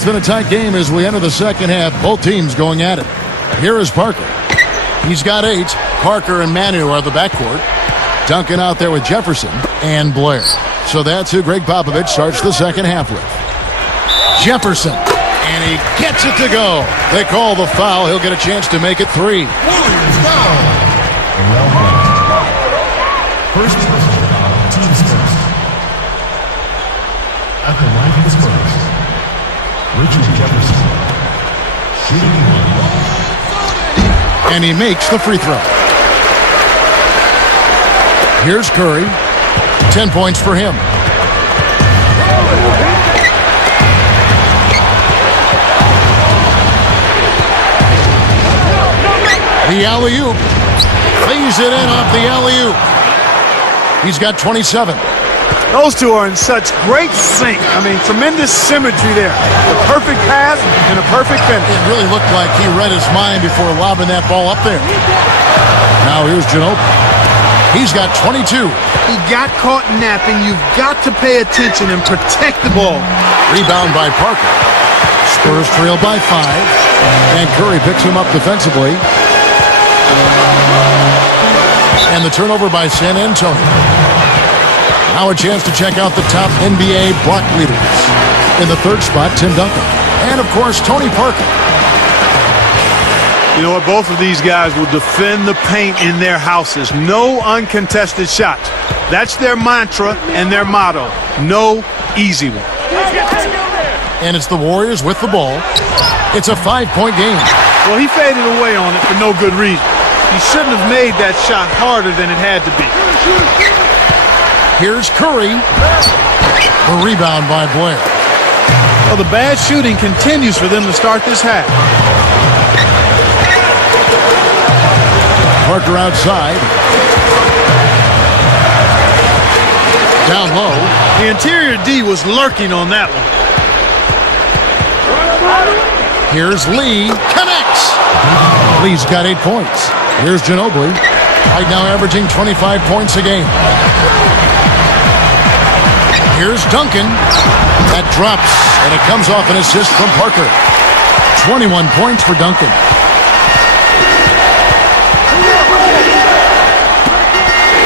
It's been a tight game as we enter the second half. Both teams going at it. Here is Parker. He's got 8. Parker and Manu are the backcourt. Duncan out there with Jefferson and Blair. So that's who Greg Popovich starts the second half with. Jefferson. And he gets it to go. They call the foul. He'll get a chance to make it 3. First personal foul, team Spurs. At the line of the Spurs, Richard Jefferson. Shooting 1. And he makes the free throw. Here's Curry. 10 points for him. The alley-oop. Lays it in off the alley-oop. He's got 27. Those two are in such great sync. I mean, tremendous symmetry there. The perfect pass and a perfect finish. It really looked like he read his mind before lobbing that ball up there. Now here's Ginobili. He's got 22. He got caught napping. You've got to pay attention and protect the ball. Rebound by Parker. Spurs trail by 5. And Curry picks him up defensively. And the turnover by San Antonio. Now a chance to check out the top NBA block leaders. In the third spot, Tim Duncan. And, of course, Tony Parker. You know what? Both of these guys will defend the paint in their houses. No uncontested shots. That's their mantra and their motto. No easy one. And it's the Warriors with the ball. It's a 5-point game. Well, he faded away on it for no good reason. He shouldn't have made that shot harder than it had to be. Here's Curry. The rebound by Blair. Well, the bad shooting continues for them to start this half. Parker outside. Down low. The interior D was lurking on that one. Here's Lee. Connects. Lee's got 8 points. Here's Ginobili. Right now averaging 25 points a game. Here's Duncan. That drops, and it comes off an assist from Parker. 21 points for Duncan.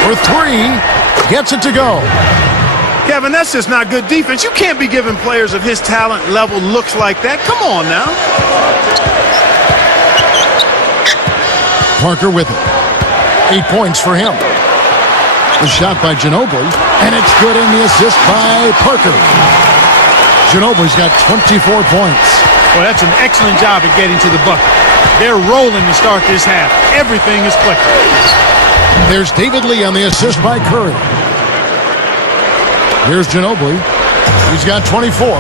For 3. Gets it to go. Kevin, that's just not good defense. You can't be giving players of his talent level looks like that. Come on now. Parker with it. 8 points for him. The shot by Ginobili, and it's good, in the assist by Parker. Ginobili's got 24 points. Well, that's an excellent job at getting to the bucket. They're rolling to start this half. Everything is clicking. There's David Lee on the assist by Curry. Here's Ginobili. He's got 24.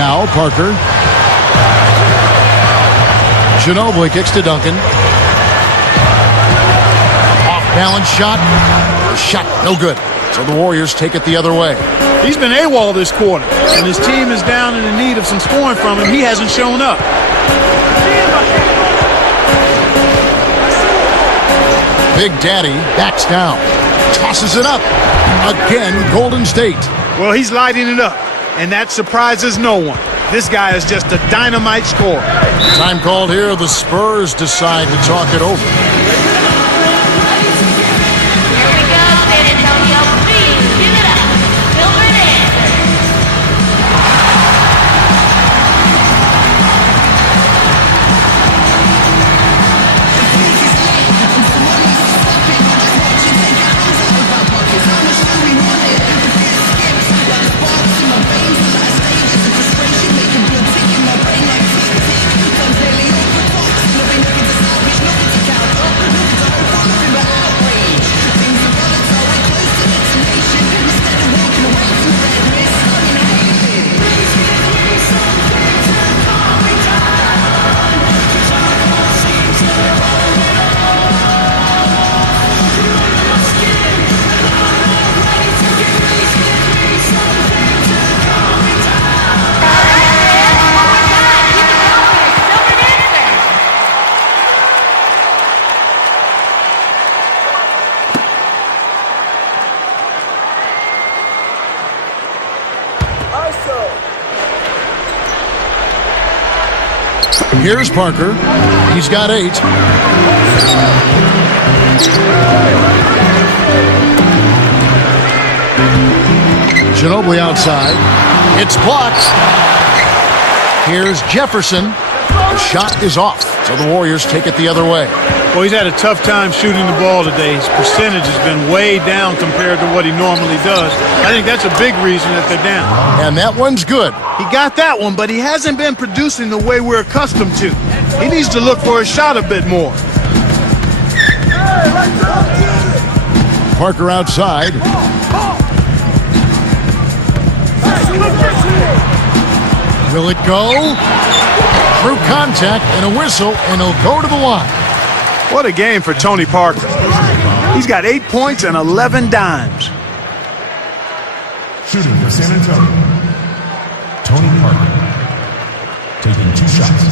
Now Parker. Ginobili kicks to Duncan. Off-balance shot. Shot no good. So the Warriors take it the other way. He's been AWOL this quarter, and his team is down and in need of some scoring from him. He hasn't shown up. Big Daddy backs down. Tosses it up. Again, Golden State. Well, he's lighting it up, and that surprises no one. This guy is just a dynamite scorer. Time called here. The Spurs decide to talk it over. Here we go, San Antonio. Please give it up. Gilbert Here's Parker. He's got 8. Ginobili outside. It's blocked. Here's Jefferson. The shot is off, so the Warriors take it the other way. Well, he's had a tough time shooting the ball today. His percentage has been way down compared to what he normally does. I think that's a big reason that they're down. And that one's good. He got that one, but he hasn't been producing the way we're accustomed to. He needs to look for a shot a bit more. Parker outside. Will it go? Through contact and a whistle, and he'll go to the line. What a game for Tony Parker. He's got 8 points and 11 dimes. Shooting for San Antonio. Tony Parker. Taking 2 shots.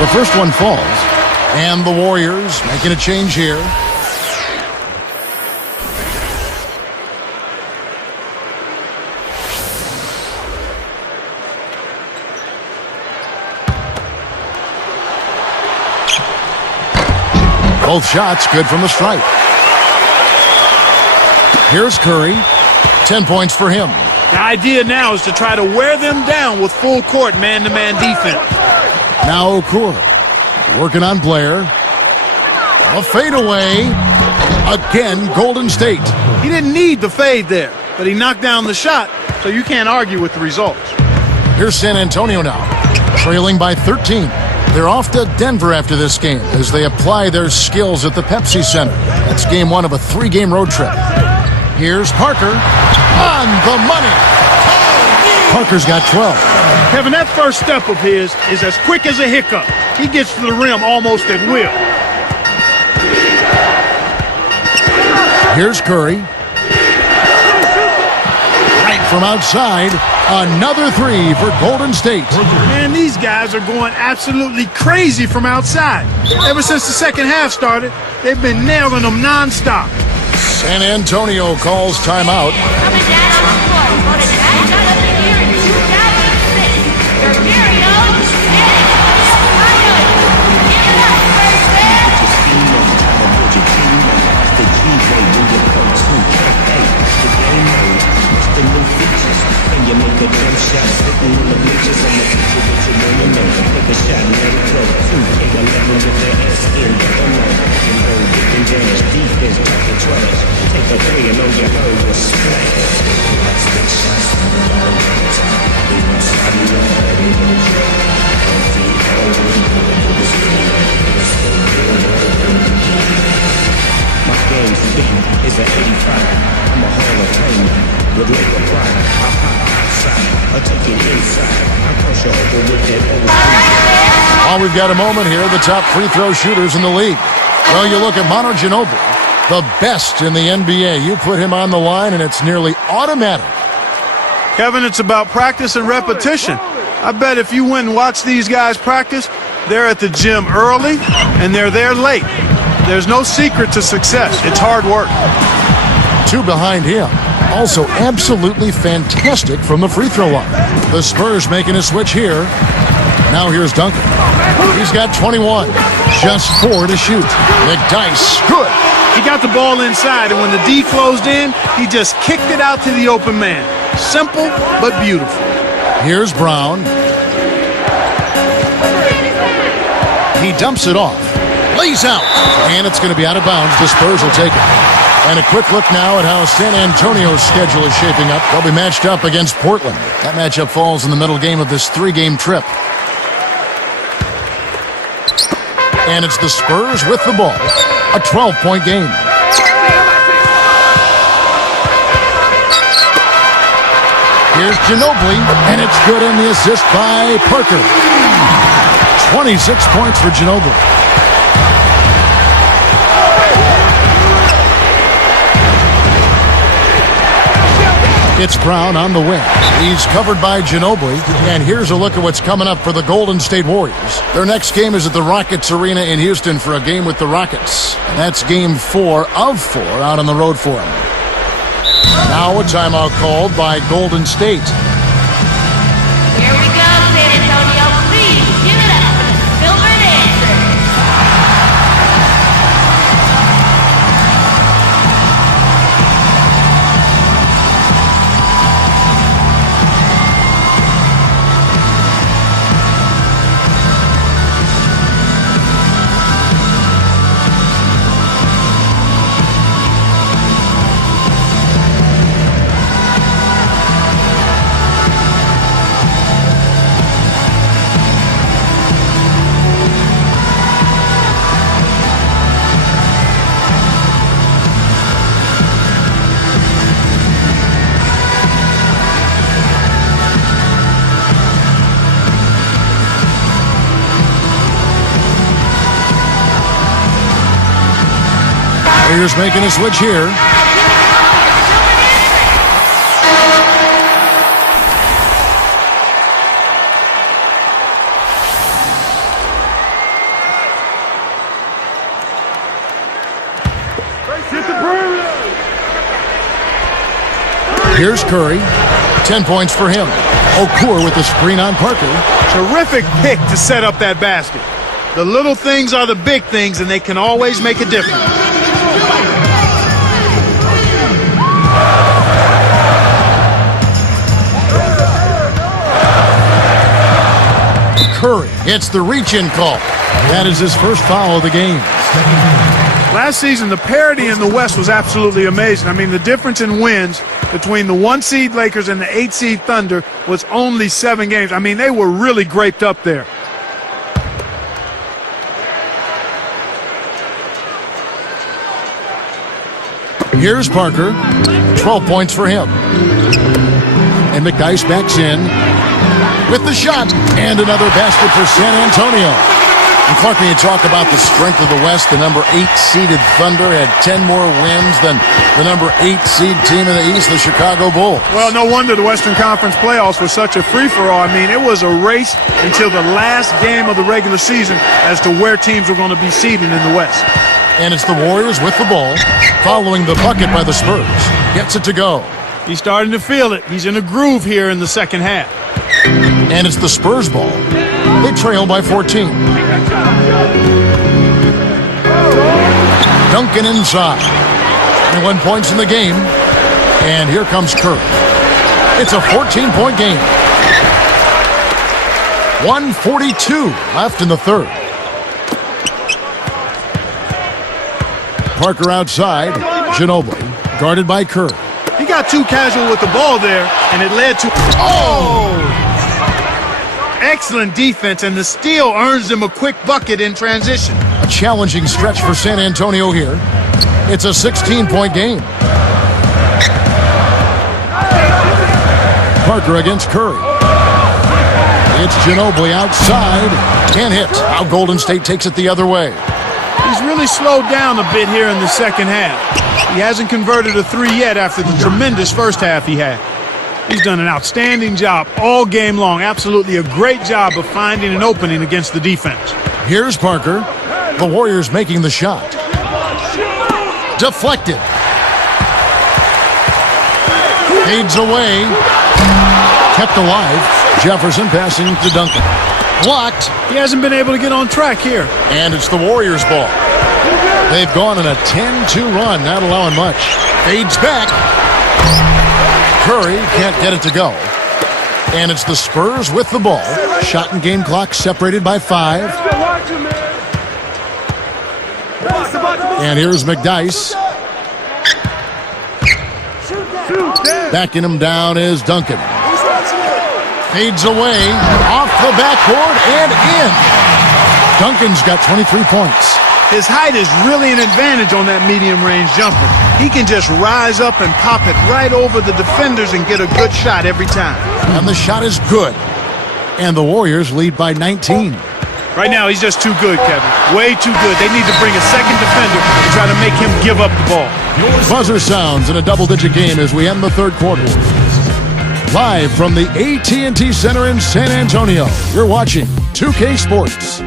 The first one falls, and the Warriors making a change here. Both shots good from the stripe. Here's Curry. 10 points for him. The idea now is to try to wear them down with full court man-to-man defense. Now Okur. Working on Blair. A fadeaway. Again, Golden State. He didn't need the fade there, but he knocked down the shot, so you can't argue with the results. Here's San Antonio now, trailing by 13. They're off to Denver after this game as they apply their skills at the Pepsi Center. That's game 1 of a 3-game road trip. Here's Parker on the money. Parker's got 12. Kevin, that first step of his is as quick as a hiccup. He gets to the rim almost at will. Here's Curry. Right from outside. Another 3 for Golden State. Man, these guys are going absolutely crazy from outside. Ever since the second half started, they've been nailing them nonstop. San Antonio calls timeout. Coming down on the floor, voted Mascot of the Year in 2006. Your very own Nick Ryan. Give it up, Spurs fans. You make a jump shot, sitting on the bleachers on the picture that you wanna know. Take a shot, let it go. 2, 8, 11 with their ass in the unknown. And go get them jams, defense, talk the trash. Take a 3 and all you heard was splash. That's the shots from the ball. They want somebody to have it on the track. My game speed is an 85. I'm a Hall of Famer. With like a pride, I pop outside, I take it inside, I push her over with that old. Oh, we've got a moment here. The top free throw shooters in the league. Well, you look at Manu Ginobili, the best in the NBA. You put him on the line, and it's nearly automatic. Kevin, it's about practice and repetition. I bet if you went and watch these guys practice, they're at the gym early, and they're there late. There's no secret to success. It's hard work. 2 behind him. Also absolutely fantastic from the free throw line. The Spurs making a switch here. Now here's Duncan. He's got 21. Just 4 to shoot. McDyess, good. He got the ball inside, and when the D closed in, he just kicked it out to the open man. Simple, but beautiful. Here's Brown. He dumps it off. Lays out. And it's going to be out of bounds. The Spurs will take it. And a quick look now at how San Antonio's schedule is shaping up. They'll be matched up against Portland. That matchup falls in the middle game of this 3-game trip. And it's the Spurs with the ball. A 12-point game. Here's Ginobili, and it's good in the assist by Parker. 26 points for Ginobili. It's Brown on the wing. He's covered by Ginobili. And here's a look at what's coming up for the Golden State Warriors. Their next game is at the Rockets Arena in Houston for a game with the Rockets. And that's game 4 of 4 out on the road for them. Now a timeout called by Golden State. Here we go, San Antonio. Please give it up for the Silver Dancers. Warriors making a switch here. Here's Curry. 10 points for him. Okur with the screen on Parker. Terrific pick to set up that basket. The little things are the big things, and they can always make a difference. Curry gets the reach-in call. That is his first foul of the game. Last season, the parity in the West was absolutely amazing. I mean, the difference in wins between the 1-seed Lakers and the 8-seed Thunder was only 7 games. I mean, they were really graped up there. Here's Parker. 12 points for him. And McDyess backs in with the shot. And another basket for San Antonio. And Clark, when you talk about the strength of the West, the number 8-seeded Thunder had 10 more wins than the number 8-seed team in the East, the Chicago Bulls. Well, no wonder the Western Conference playoffs was such a free-for-all. I mean, it was a race until the last game of the regular season as to where teams were going to be seeded in the West. And it's the Warriors with the ball, following the bucket by the Spurs. Gets it to go. He's starting to feel it. He's in a groove here in the second half. And it's the Spurs ball. They trail by 14. Duncan inside. 21 points in the game. And here comes Curry. It's a 14-point game. 1:42 left in the third. Parker outside. Ginobili guarded by Curry. He got too casual with the ball there, and it led to... Oh! Excellent defense, and the steal earns him a quick bucket in transition. A challenging stretch for San Antonio here. It's a 16-point game. Parker against Curry. It's Ginobili outside. Can't hit. Now Golden State takes it the other way. He's really slowed down a bit here in the second half. He hasn't converted a 3 yet after the tremendous first half he had. He's done an outstanding job all game long. Absolutely a great job of finding an opening against the defense. Here's Parker. The Warriors making the shot. Deflected. Fades away. Kept alive. Jefferson passing to Duncan. Blocked. He hasn't been able to get on track here. And it's the Warriors' ball. They've gone on a 10-2 run, not allowing much. Fades back. Curry can't get it to go. And it's the Spurs with the ball. Shot and game clock separated by 5. And here's McDyess. Backing him down is Duncan. Fades away, off the backboard, and in. Duncan's got 23 points. His height is really an advantage on that medium-range jumper. He can just rise up and pop it right over the defenders and get a good shot every time. And the shot is good. And the Warriors lead by 19. Right now, he's just too good, Kevin. Way too good. They need to bring a second defender and try to make him give up the ball. Buzzer sounds in a double-digit game as we end the third quarter. Live from the AT&T Center in San Antonio, you're watching 2K Sports.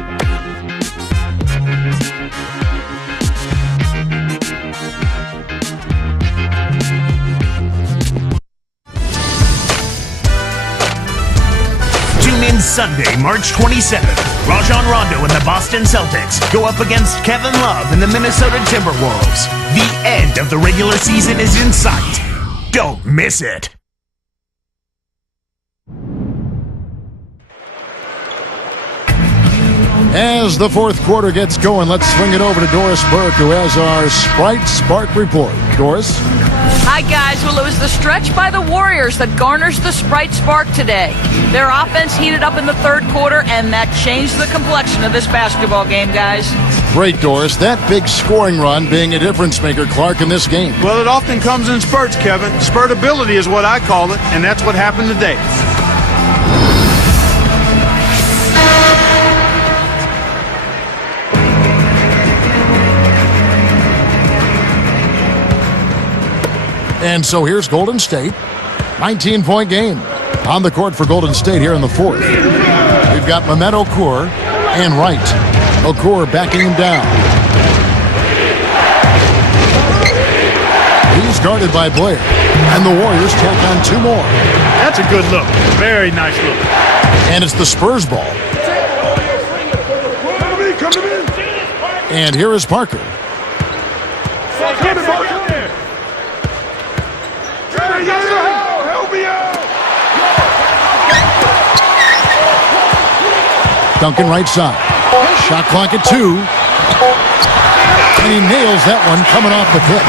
Tune in Sunday, March 27th. Rajon Rondo and the Boston Celtics go up against Kevin Love and the Minnesota Timberwolves. The end of the regular season is in sight. Don't miss it. As the fourth quarter gets going, let's swing it over to Doris Burke, who has our Sprite Spark report. Doris? Hi, guys. Well, it was the stretch by the Warriors that garners the Sprite Spark today. Their offense heated up in the third quarter, and that changed the complexion of this basketball game, guys. Great, Doris. That big scoring run being a difference maker, Clark, in this game. Well, it often comes in spurts, Kevin. Spurtability is what I call it, and that's what happened today. And so here's Golden State. 19-point game on the court for Golden State here in the fourth. We've got Mehmet Okur and Wright. Okur backing him down. He's guarded by Blair. And the Warriors tack on two more. That's a good look. Very nice look. And it's the Spurs ball. Come to me. And here is Parker. Help me out. Duncan right side. Shot clock at 2. And he nails that one coming off the pick.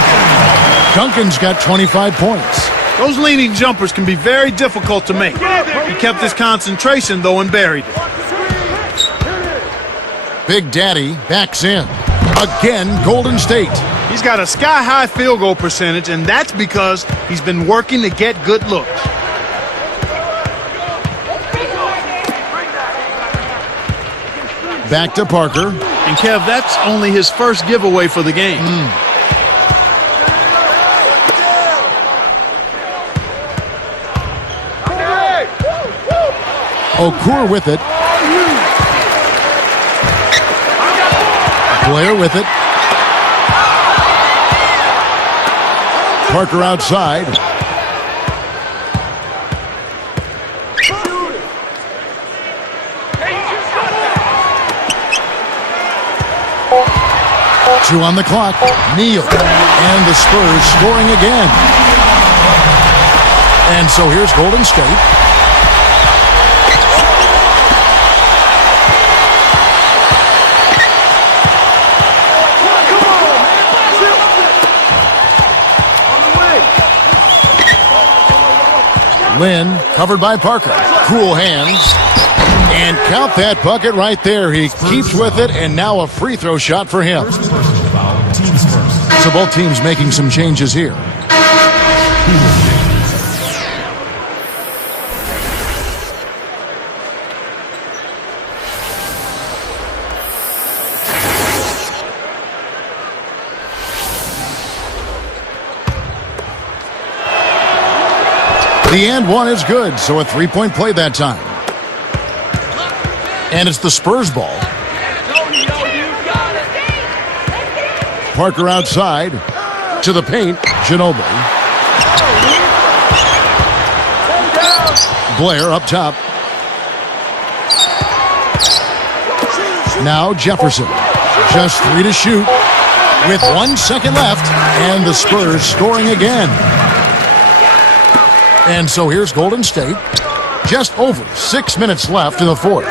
Duncan's got 25 points. Those leaning jumpers can be very difficult to make. He kept his concentration, though, and buried it. Big Daddy backs in. Again, Golden State. He's got a sky-high field goal percentage, and that's because he's been working to get good looks. Back to Parker. And, Kev, that's only his first giveaway for the game. Okur with it. Blair with it. Parker outside. Two on the clock. Neal. And the Spurs scoring again. And so here's Golden State. Lynn covered by Parker. Cool hands. And count that bucket right there. He keeps with it, and now a free throw shot for him. First personal foul. Teams first. So both teams making some changes here. The and one is good, so a three-point play that time. And it's the Spurs ball. Parker outside to the paint. Ginobili. Blair up top. Now Jefferson. Just 3 to shoot with 1 second left, and the Spurs scoring again. And so here's Golden State. Just over 6 minutes left in the fourth.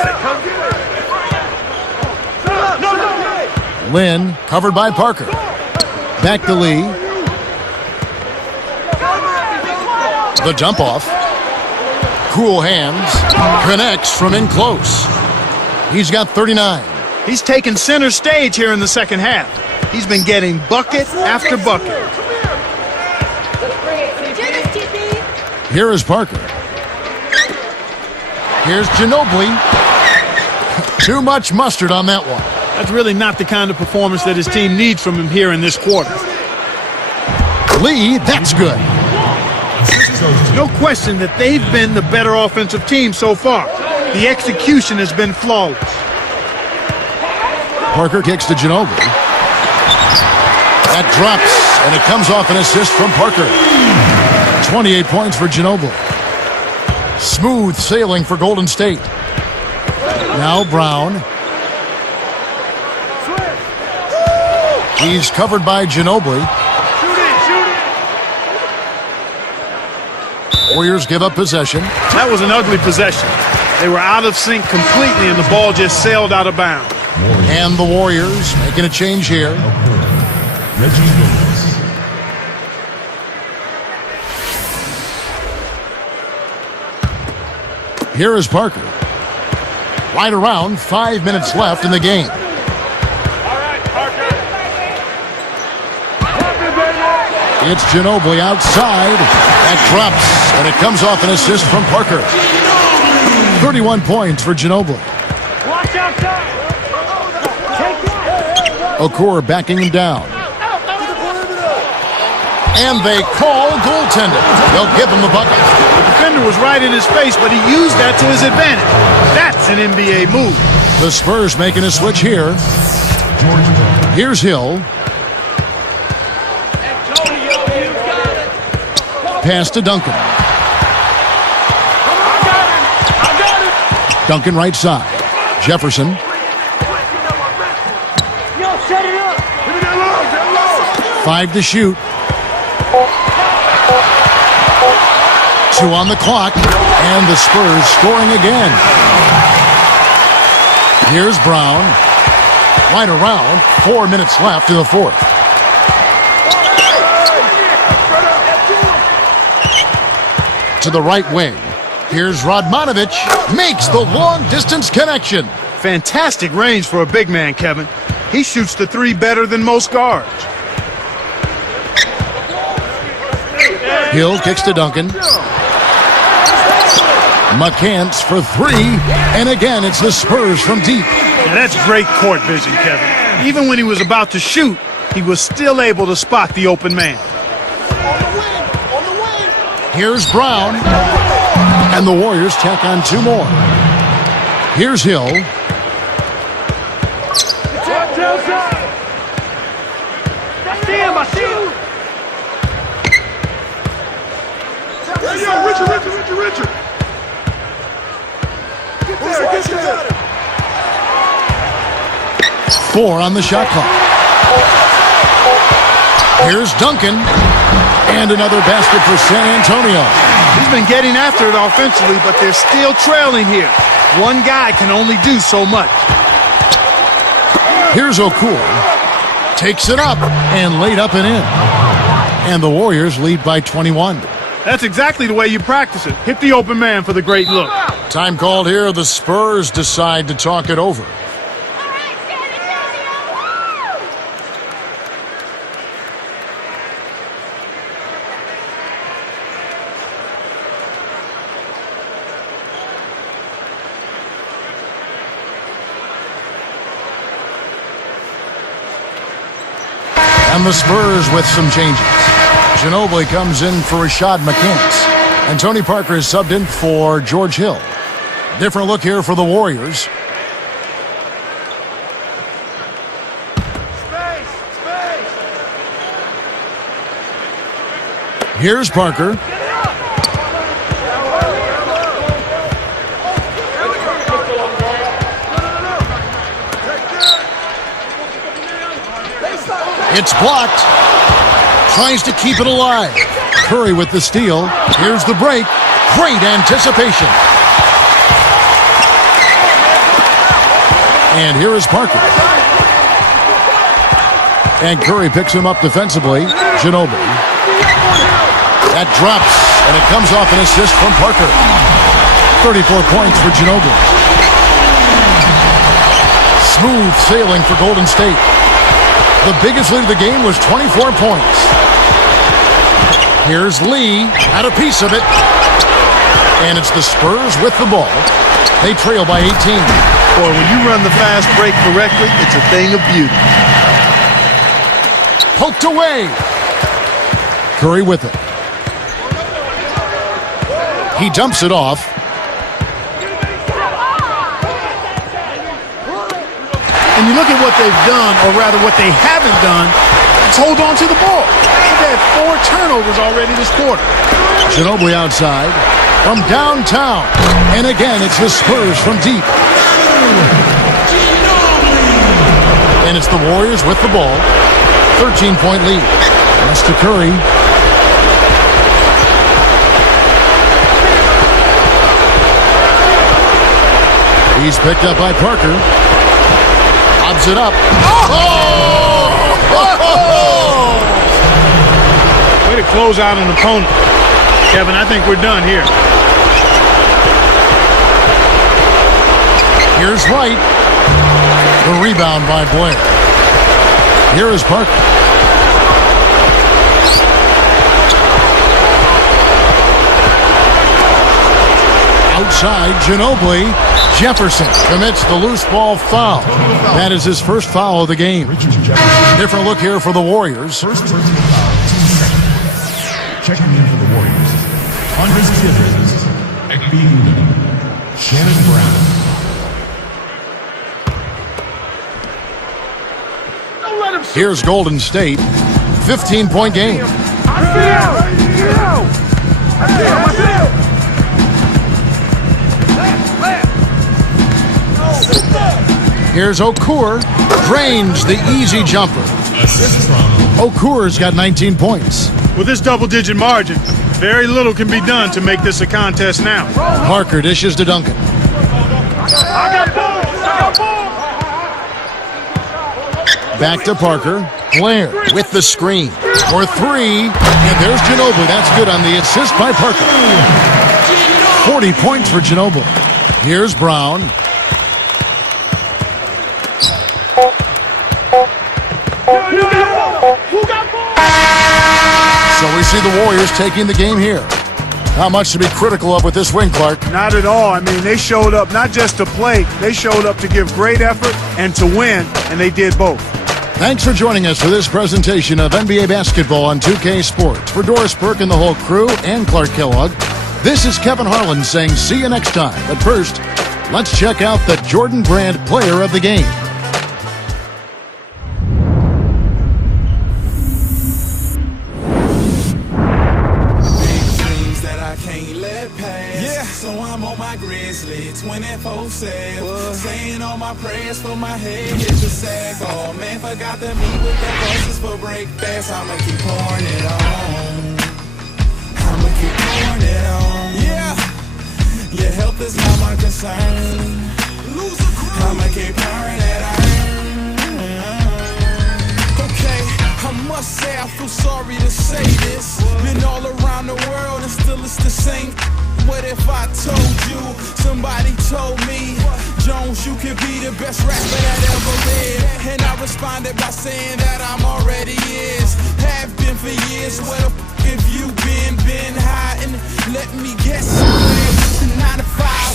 Lynn covered by Parker. Back to Lee. The dump off. Cool hands. Connects from in close. He's got 39. He's taken center stage here in the second half. He's been getting bucket after bucket. Here is Parker. Here's Ginobili. Too much mustard on that one. That's really not the kind of performance that his team needs from him here in this quarter. Lee, that's good. No question that they've been the better offensive team so far. The execution has been flawless. Parker kicks to Ginobili. That drops, and it comes off an assist from Parker. 28 points for Ginobili. Smooth sailing for Golden State. Now Brown. He's covered by Ginobili. Warriors give up possession. That was an ugly possession. They were out of sync completely, and the ball just sailed out of bounds. And the Warriors making a change here. Here is Parker. Right around 5 minutes left in the game. It's Ginobili outside. That drops, and it comes off an assist from Parker. 31 points for Ginobili. Okur backing him down. And they call goaltending. They'll give him the bucket. The defender was right in his face, but he used that to his advantage. That's an NBA move. The Spurs making a switch here. Here's Hill. Pass to Duncan. Duncan right side. Jefferson. Five to shoot. 2 on the clock. And the Spurs scoring again. Here's Brown. Right around 4 minutes left in the fourth. To the right wing. Here's Radmanovic. Makes the long-distance connection. Fantastic range for a big man, Kevin. He shoots the three better than most guards. Hill kicks to Duncan. McCants for 3. And again, it's the Spurs from deep. Now that's great court vision, Kevin. Even when he was about to shoot, he was still able to spot the open man. Here's Brown. And the Warriors tack on 2 more. Here's Hill. Richard. 4 on the shot clock. Here's Duncan. And another basket for San Antonio. He's been getting after it offensively, but they're still trailing here. One guy can only do so much. Here's Okur. Takes it up and laid up and in. And the Warriors lead by 21. That's exactly the way you practice it. Hit the open man for the great look. Time called here. The Spurs decide to talk it over. And the Spurs with some changes. Ginobili comes in for Rashad McCants. And Tony Parker is subbed in for George Hill. Different look here for the Warriors. Here's Parker. It's blocked. Tries to keep it alive. Curry with the steal. Here's the break. Great anticipation. And here is Parker. And Curry picks him up defensively. Ginobili. That drops, and it comes off an assist from Parker. 34 points for Ginobili. Smooth sailing for Golden State. The biggest lead of the game was 24 points. Here's Lee, had a piece of it. And it's the Spurs with the ball. They trail by 18. Boy, when you run the fast break correctly, it's a thing of beauty. Poked away. Curry with it. He dumps it off. And you look at what they've done, or rather what they haven't done, is hold on to the ball. They've had 4 turnovers already this quarter. Ginobili outside from downtown. And again, it's the Spurs from deep. And it's the Warriors with the ball. 13-point lead. That's to Curry. He's picked up by Parker. Lobs it up. Way to close out an opponent. Kevin, I think we're done here. Here's Wright. The rebound by Blair. Here is Parker. Outside, Ginobili. Jefferson commits the loose ball foul. That is his first foul of the game. Different look here for the Warriors. First personal foul, 2 seconds. Checking in for the Warriors. Andres Tibbs, Ekby Shannon Brown. Here's Golden State. 15-point game. Here's Okur. Drains the easy jumper. Assist from Okur's got 19 points. With this double-digit margin, very little can be done to make this a contest now. Parker dishes to Duncan. Back to Parker. Blair with the screen for 3. And there's Ginobili. That's good on the assist by Parker. 40 points for Ginobili. Here's Brown. So we see the Warriors taking the game here. Not much to be critical of with this win, Clark. Not at all. I mean, they showed up not just to play, they showed up to give great effort and to win, and they did both. Thanks for joining us for this presentation of NBA basketball on 2K Sports. For Doris Burke and the whole crew and Clark Kellogg, this is Kevin Harlan saying see you next time. But first, let's check out the Jordan Brand player of the game. So I'm on my grizzly 24/7, saying all my prayers for my head hit the sack. Oh man, forgot to meet with the bosses for breakfast. I'ma keep pouring it on. I'ma keep pouring it on. Yeah, your health is not my concern. I'ma keep pouring it on. Okay, I must say I feel sorry to say this. Been all around the world and still it's the same. What if I told you, somebody told me, Jones, you could be the best rapper that ever lived? And I responded by saying that I'm already is. Have been for years, where the f*** have you been hiding? Let me guess, 9 to 5.